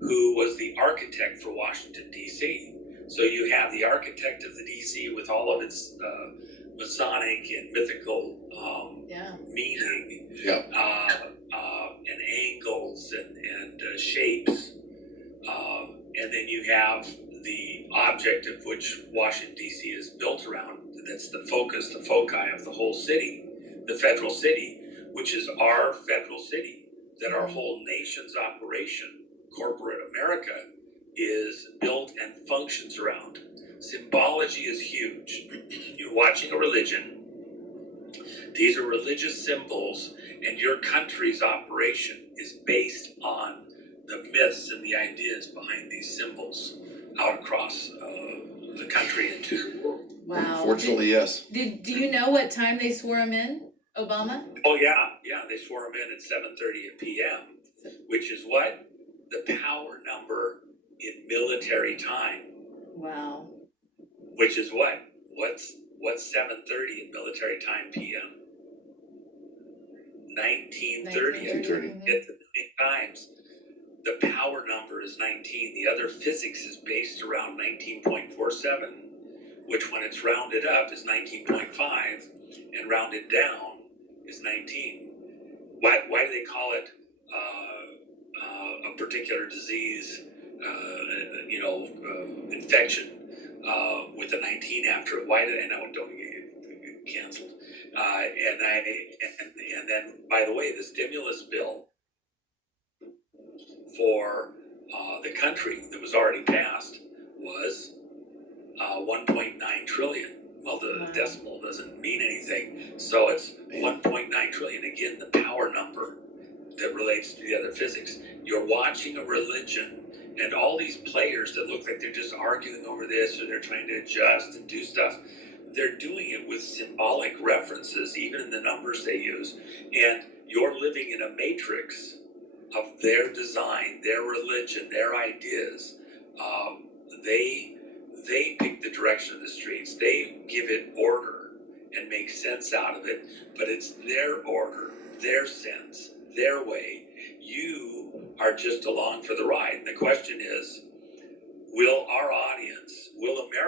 who was the architect for Washington, D.C. So you have the architect of the D.C. with all of its Masonic and mythical meaning, and angles and shapes. And then you have the object of which Washington, D.C. is built around. That's the focus, the foci of the whole city, the federal city, which is our federal city, that our whole nation's operation, corporate America, is built and functions around. Symbology is huge. You're watching a religion. These are religious symbols, and your country's operation is based on the myths and the ideas behind these symbols out across the country and to the world. Wow. Unfortunately, yes. Do you know what time they swore him in, Obama? Oh yeah, they swore him in at 7:30 p.m., which is what? The power number in military time. Wow. Which is what? What's 7:30 in military time p.m.? 1930. It's a million times. The power number is 19. The other physics is based around 19.47, which when it's rounded up is 19.5 and rounded down is 19. Why do they call it a particular disease, infection with a 19 after it? Why did I know? Don't get canceled. And then, by the way, the stimulus bill for the country that was already passed was 1.9 trillion. Well, the decimal doesn't mean anything, so it's 1.9 trillion. Again, the power number that relates to the other physics. You're watching a religion, and all these players that look like they're just arguing over this, or they're trying to adjust and do stuff, they're doing it with symbolic references, even in the numbers they use. And you're living in a matrix of their design, their religion, their ideas. They pick the direction of the streets. They give it order and make sense out of it, but it's their order, their sense, their way. You are just along for the ride. And the question is, will our audience, will America